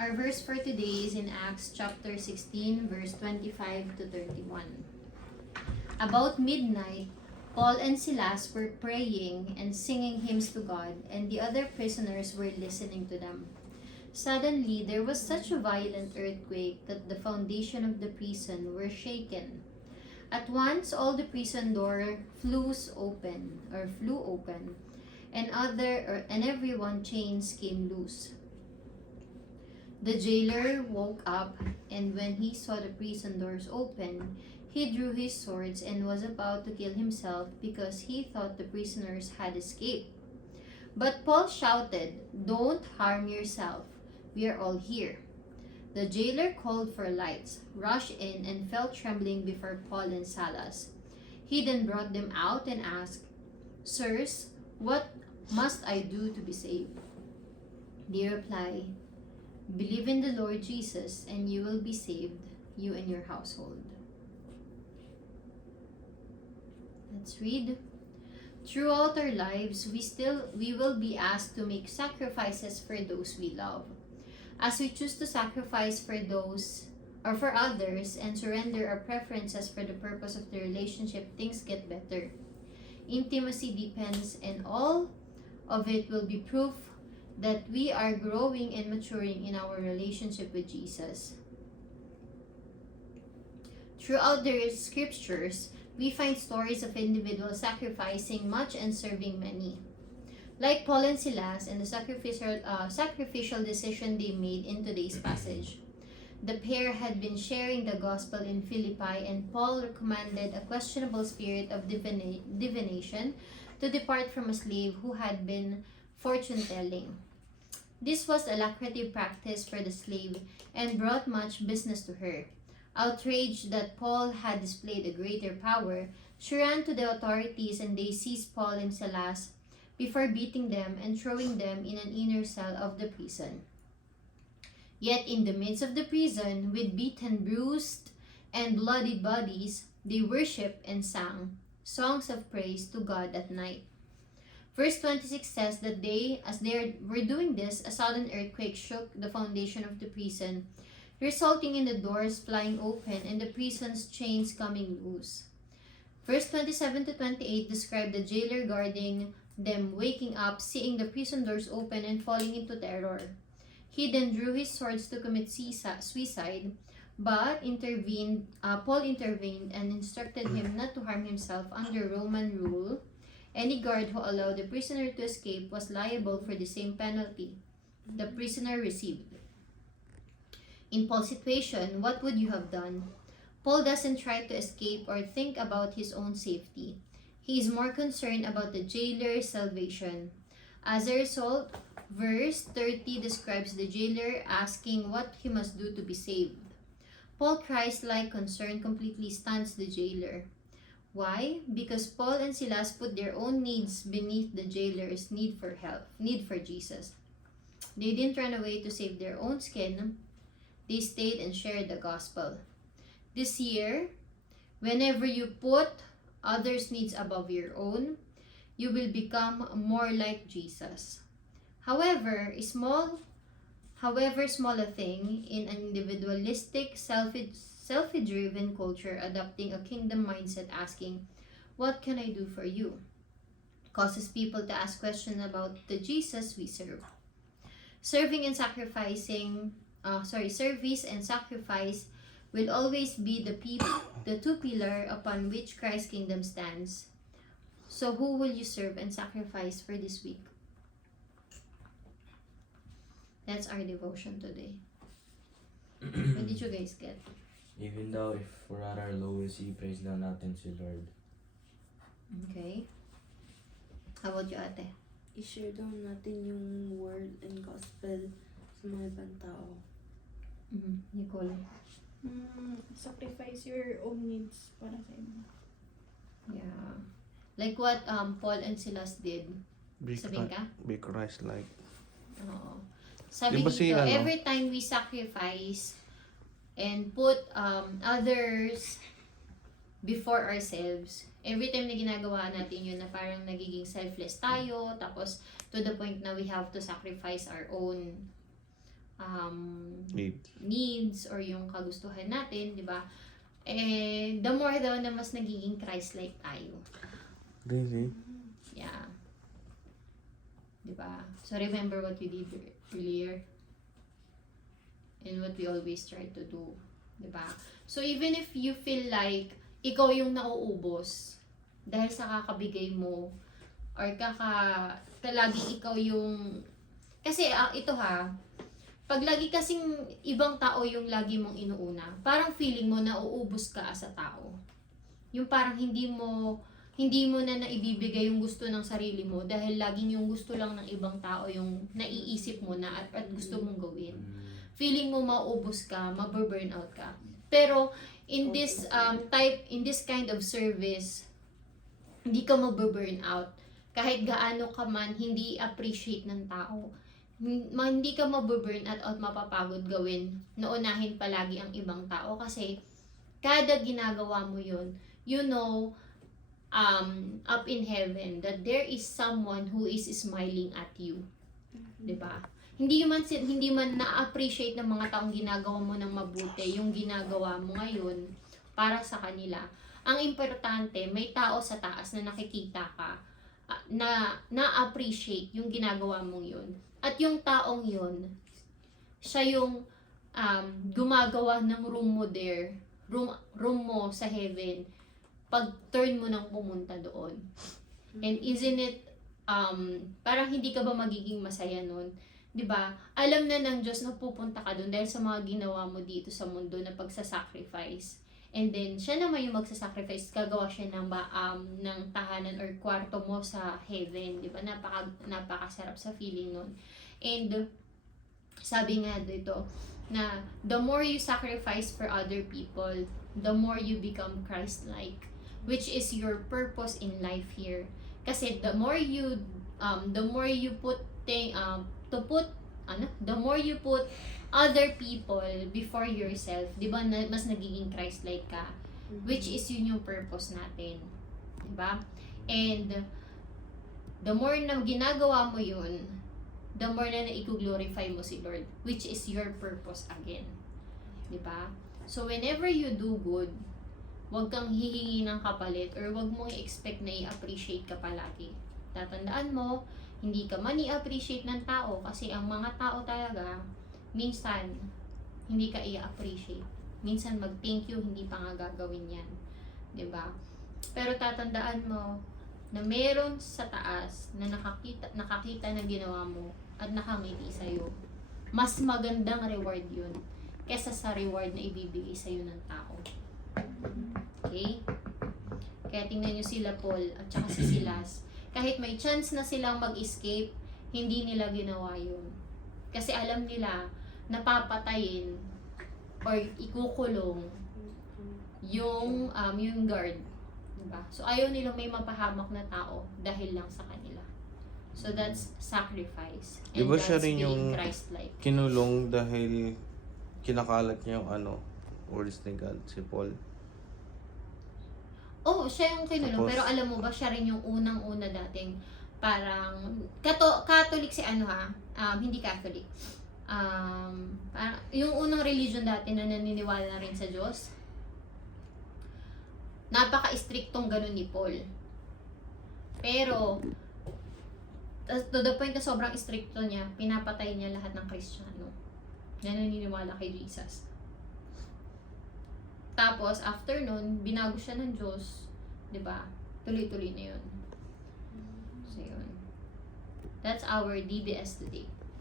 Our verse for today is in Acts chapter 16, verse 25 to 31. About midnight, Paul and Silas were praying and singing hymns to God, and the other prisoners were listening to them. Suddenly, there was such a violent earthquake that the foundation of the prison were shaken. At once, all the prison door flew open, and everyone's chains came loose. The jailer woke up, and when he saw the prison doors open, he drew his swords and was about to kill himself because he thought the prisoners had escaped. But Paul shouted, "Don't harm yourself. We are all here." The jailer called for lights, rushed in, and fell trembling before Paul and Silas. He then brought them out and asked, "Sirs, what must I do to be saved?" They replied, "Believe in the Lord Jesus, and you will be saved, you and your household." Let's read. Throughout our lives, we will be asked to make sacrifices for those we love. As we choose to sacrifice for those or for others and surrender our preferences for the purpose of the relationship, things get better. Intimacy deepens, and all of it will be proof that we are growing and maturing in our relationship with Jesus. Throughout the scriptures, we find stories of individuals sacrificing much and serving many. Like Paul and Silas and the sacrificial decision they made in today's passage. The pair had been sharing the gospel in Philippi, and Paul recommended a questionable spirit of divination to depart from a slave who had been fortune-telling. This was a lucrative practice for the slave and brought much business to her. Outraged that Paul had displayed a greater power, she ran to the authorities, and they seized Paul and Silas before beating them and throwing them in an inner cell of the prison. Yet in the midst of the prison, with beaten, bruised, and bloodied bodies, they worshipped and sang songs of praise to God at night. Verse 26 says that as they were doing this, a sudden earthquake shook the foundation of the prison, resulting in the doors flying open and the prison's chains coming loose. Verse 27 to 28 describe the jailer guarding them waking up, seeing the prison doors open, and falling into terror. He then drew his swords to commit suicide, but Paul intervened and instructed him not to harm himself. Under Roman rule, any guard who allowed the prisoner to escape was liable for the same penalty the prisoner received. In Paul's situation, what would you have done? Paul doesn't try to escape or think about his own safety. He is more concerned about the jailer's salvation. As a result, verse 30 describes the jailer asking what he must do to be saved. Paul's Christ-like concern completely stuns the jailer. Why? Because Paul and Silas put their own needs beneath the jailer's need for Jesus. They didn't run away to save their own skin. They stayed and shared the gospel. This year, whenever you put others' needs above your own, you will become more like Jesus. However small a thing in an individualistic, self-driven culture, adopting a kingdom mindset asking, "What can I do for you?" causes people to ask questions about the Jesus we serve. Service and sacrifice will always be the two pillars upon which Christ's kingdom stands. So who will you serve and sacrifice for this week? That's our devotion today. What did you guys get? Even though if we're at our lowest, i-praise lang natin si Lord. Okay. How about you, ate? I-share daw natin yung word and gospel sa mga ibang tao. Nicole? Sacrifice your own needs para sa inyo. Yeah. Like what Paul and Silas did. Sabihin ka? Be Christ-like. Oo. Sabi Diba dito, every time we sacrifice and put others before ourselves, every time na ginagawa natin yun na parang nagiging selfless tayo, tapos to the point na we have to sacrifice our own needs or yung kagustuhan natin, di ba? Eh, the more daw na mas nagiging Christ-like tayo. Really? Yeah. Di ba? So, remember what we did earlier and what we always try to do. Di ba? So, even if you feel like ikaw yung nauubos dahil sa kakabigay mo or lagi ikaw yung kasi ito pag lagi kasing ibang tao yung lagi mong inuuna, parang feeling mo na uubos ka as a tao. Yung parang hindi mo na naibibigay yung gusto ng sarili mo dahil laging yung gusto lang ng ibang tao yung naiisip mo na at gusto mong gawin. Feeling mo mauubos ka, maburnout ka. Pero in this kind of service, hindi ka maburnout. Kahit gaano ka man hindi appreciate ng tao. Hindi ka maburnout at mapapagod gawin. Naunahin palagi ang ibang tao kasi kada ginagawa mo yun, you know, up in heaven that there is someone who is smiling at you. 'Di ba? Hindi man na-appreciate ng mga taong ginagawa mo ng mabuti yung ginagawa mo ngayon para sa kanila. Ang importante, may tao sa taas na nakikita ka na na-appreciate yung ginagawa mong yun. At yung taong yun, siya yung gumagawa ng room mo sa heaven pag turn mo nang pumunta doon. And isn't it, parang hindi ka ba magiging masaya nun? 'Di ba? Alam na ng Diyos na pupunta ka doon dahil sa mga ginawa mo dito sa mundo na pagsasacrifice. And then, siya naman yung magsasacrifice, gagawa siya ng tahanan or kwarto mo sa heaven. Di ba? Napakasarap sa feeling nun. And, sabi nga dito, na the more you sacrifice for other people, the more you become Christ-like, which is your purpose in life here. Kasi the more you put other people before yourself, di ba, mas nagiging Christ-like ka, which is yun yung purpose natin, di ba? And the more na ginagawa mo yun, the more na i-glorify mo si Lord, which is your purpose again, di ba? So whenever you do good, wag kang hihingi ng kapalit or wag mong i-expect na i-appreciate ka palagi. Tatandaan mo, hindi ka man i-appreciate ng tao kasi ang mga tao talaga minsan, hindi ka i-appreciate. Minsan, mag-thank you, hindi pa nga gagawin yan. 'Di ba? Pero tatandaan mo na meron sa taas na nakakita na ginawa mo at nakangiti sa'yo. Mas magandang reward yun kesa sa reward na ibibigay sa'yo ng tao. Okay? Kaya tingnan nyo sila Paul at saka si Silas. Kahit may chance na silang mag-escape, hindi nila ginawa yun. Kasi alam nila napapatayin or ikukulong yung guard, diba? So ayaw nilang may mapahamak na tao dahil lang sa kanila. So that's sacrifice. And Diba that's siya rin being yung Christ-like. kinulong dahil kinakalat niya yung words ni God, si Paul? Oh, siya yung kinulong. Tapos, pero alam mo ba, siya rin yung unang-una dating parang Catholic si hindi Catholic. Parang, yung unang religion dati na naniniwala na rin sa Diyos, napaka-strictong ganun ni Paul. Pero, to the point na sobrang stricto niya, pinapatay niya lahat ng Kristiyano na naniniwala kay Jesus. Tapos, after nun, binago siya ng Diyos, diba? Tuloy-tuloy na yun. So, yun. That's our DBS today.